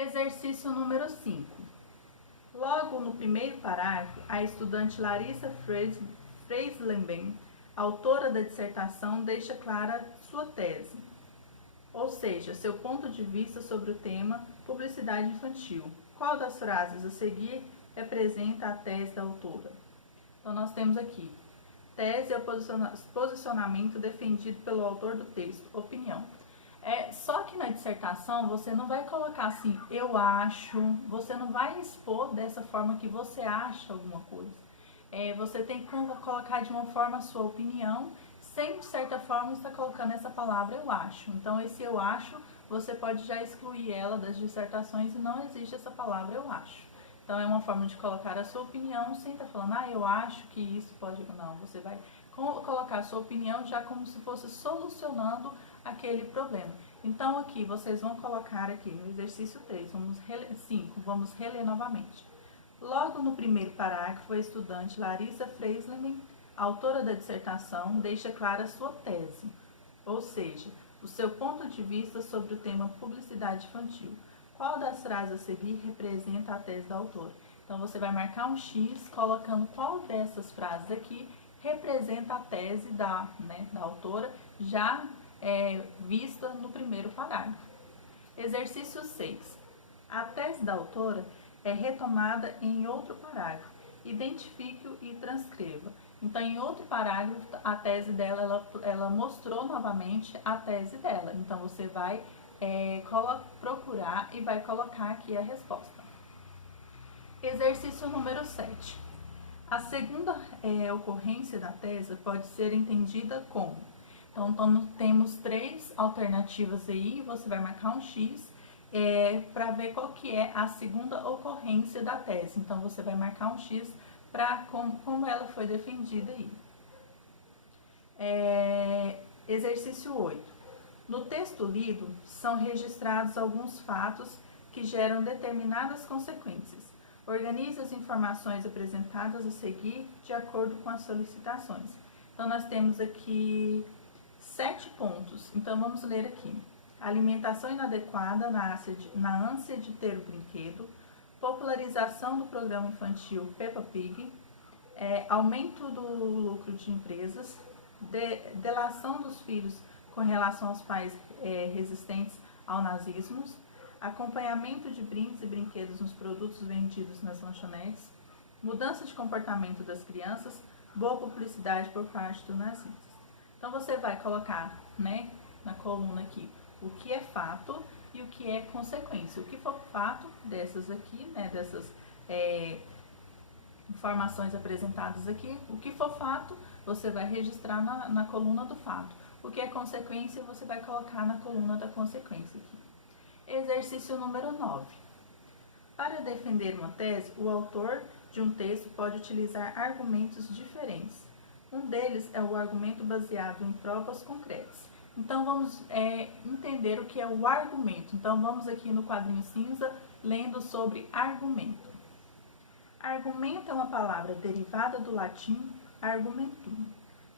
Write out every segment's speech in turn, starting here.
Exercício número 5. Logo no primeiro parágrafo, a estudante Larissa Freislenben, autora da dissertação, deixa clara sua tese, ou seja, seu ponto de vista sobre o tema publicidade infantil. Qual das frases a seguir representa a tese da autora? Então nós temos aqui, tese é o posicionamento defendido pelo autor do texto, opinião. Só que na dissertação você não vai colocar assim, eu acho, você não vai expor dessa forma que você acha alguma coisa. Você tem que colocar de uma forma a sua opinião, sem de certa forma estar colocando essa palavra eu acho. Então esse eu acho, você pode já excluir ela das dissertações e não existe essa palavra eu acho. Então é uma forma de colocar a sua opinião sem estar falando, eu acho que isso pode... Não, você vai colocar a sua opinião já como se fosse solucionando aquele problema. Então aqui vocês vão colocar aqui no exercício 3, vamos reler novamente. Logo no primeiro parágrafo, a estudante Larissa Freislenben, autora da dissertação, deixa clara a sua tese, ou seja, o seu ponto de vista sobre o tema publicidade infantil. Qual das frases a seguir representa a tese da autora? Então você vai marcar um X colocando qual dessas frases aqui representa a tese da autora, já vista no primeiro parágrafo. Exercício 6. A tese da autora é retomada em outro parágrafo. Identifique-o e transcreva. Então, em outro parágrafo, a tese dela, ela mostrou novamente a tese dela. Então, você vai procurar e vai colocar aqui a resposta. Exercício número 7. A segunda ocorrência da tese pode ser entendida como... Então, temos 3 alternativas aí, você vai marcar um X para ver qual que é a segunda ocorrência da tese. Então, você vai marcar um X para como ela foi defendida aí. Exercício 8. No texto lido, são registrados alguns fatos que geram determinadas consequências. Organize as informações apresentadas a seguir de acordo com as solicitações. Então, nós temos aqui 7 pontos. Então, vamos ler aqui. Alimentação inadequada na ânsia de ter o brinquedo, popularização do programa infantil Peppa Pig, aumento do lucro de empresas, delação dos filhos com relação aos pais resistentes ao nazismo, acompanhamento de brindes e brinquedos nos produtos vendidos nas lanchonetes, mudança de comportamento das crianças, boa publicidade por parte do nazismo. Então, você vai colocar na coluna aqui o que é fato e o que é consequência. O que for fato dessas aqui, dessas informações apresentadas aqui, o que for fato, você vai registrar na coluna do fato. O que é consequência, você vai colocar na coluna da consequência aqui. Exercício número 9. Para defender uma tese, o autor de um texto pode utilizar argumentos diferentes. Um deles é o argumento baseado em provas concretas. Então, vamos entender o que é o argumento. Então, vamos aqui no quadrinho cinza, lendo sobre argumento. Argumento é uma palavra derivada do latim argumentum,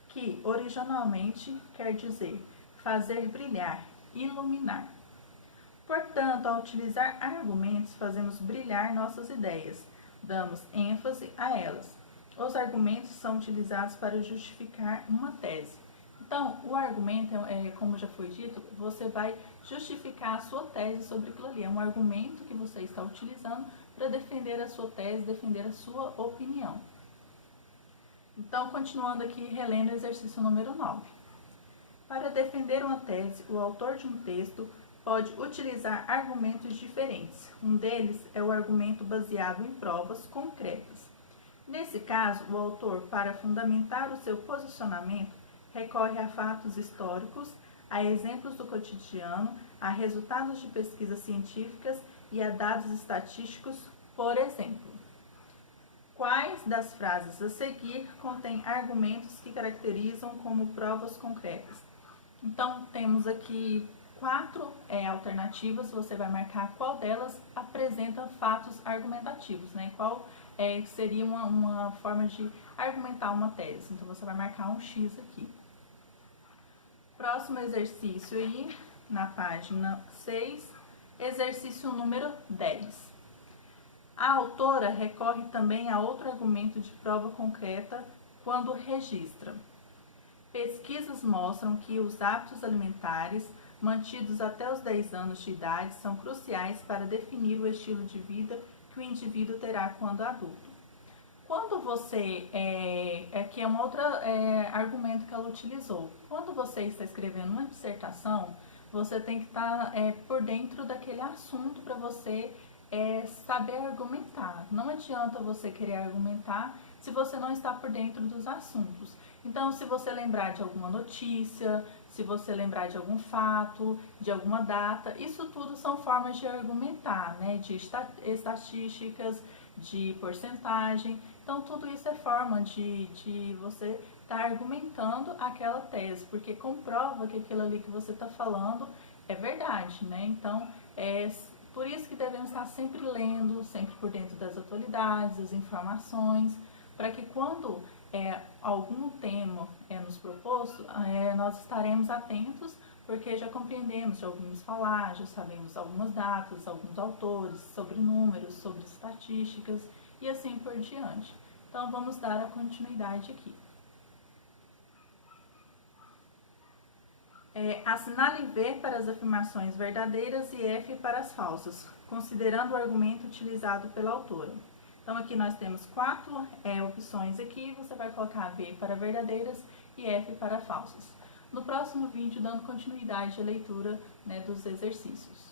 que originalmente quer dizer fazer brilhar, iluminar. Portanto, ao utilizar argumentos, fazemos brilhar nossas ideias, damos ênfase a elas. Os argumentos são utilizados para justificar uma tese. Então, o argumento, como já foi dito, você vai justificar a sua tese sobre aquilo ali. É um argumento que você está utilizando para defender a sua tese, defender a sua opinião. Então, continuando aqui, relendo o exercício número 9. Para defender uma tese, o autor de um texto pode utilizar argumentos diferentes. Um deles é o argumento baseado em provas concretas. Nesse caso, o autor, para fundamentar o seu posicionamento, recorre a fatos históricos, a exemplos do cotidiano, a resultados de pesquisas científicas e a dados estatísticos, por exemplo. Quais das frases a seguir contêm argumentos que caracterizam como provas concretas? Então, temos aqui 4 alternativas, você vai marcar qual delas apresenta fatos argumentativos, qual seria uma forma de argumentar uma tese. Então, você vai marcar um X aqui. Próximo exercício aí, na página 6, Exercício número 10. A autora recorre também a outro argumento de prova concreta quando registra. Pesquisas mostram que os hábitos alimentares mantidos até os 10 anos de idade são cruciais para definir o estilo de vida que o indivíduo terá quando adulto. Quando você, aqui é um outro argumento que ela utilizou, quando você está escrevendo uma dissertação, você tem que estar por dentro daquele assunto para você saber argumentar. Não adianta você querer argumentar se você não está por dentro dos assuntos. Então, se você lembrar de alguma notícia, se você lembrar de algum fato, de alguma data, isso tudo são formas de argumentar, né? De estatísticas, de porcentagem. Então, tudo isso é forma de você estar argumentando aquela tese, porque comprova que aquilo ali que você está falando é verdade, né? Então, é por isso que devemos estar sempre lendo, sempre por dentro das atualidades, das informações, para que quando algum tema nos proposto, nós estaremos atentos, porque já compreendemos, já ouvimos falar, já sabemos algumas datas, alguns autores, sobre números, sobre estatísticas e assim por diante. Então, vamos dar a continuidade aqui. Assinale V para as afirmações verdadeiras e F para as falsas, considerando o argumento utilizado pela autora. Então, aqui nós temos 4 opções aqui, você vai colocar V para verdadeiras e F para falsas. No próximo vídeo, dando continuidade à leitura dos exercícios.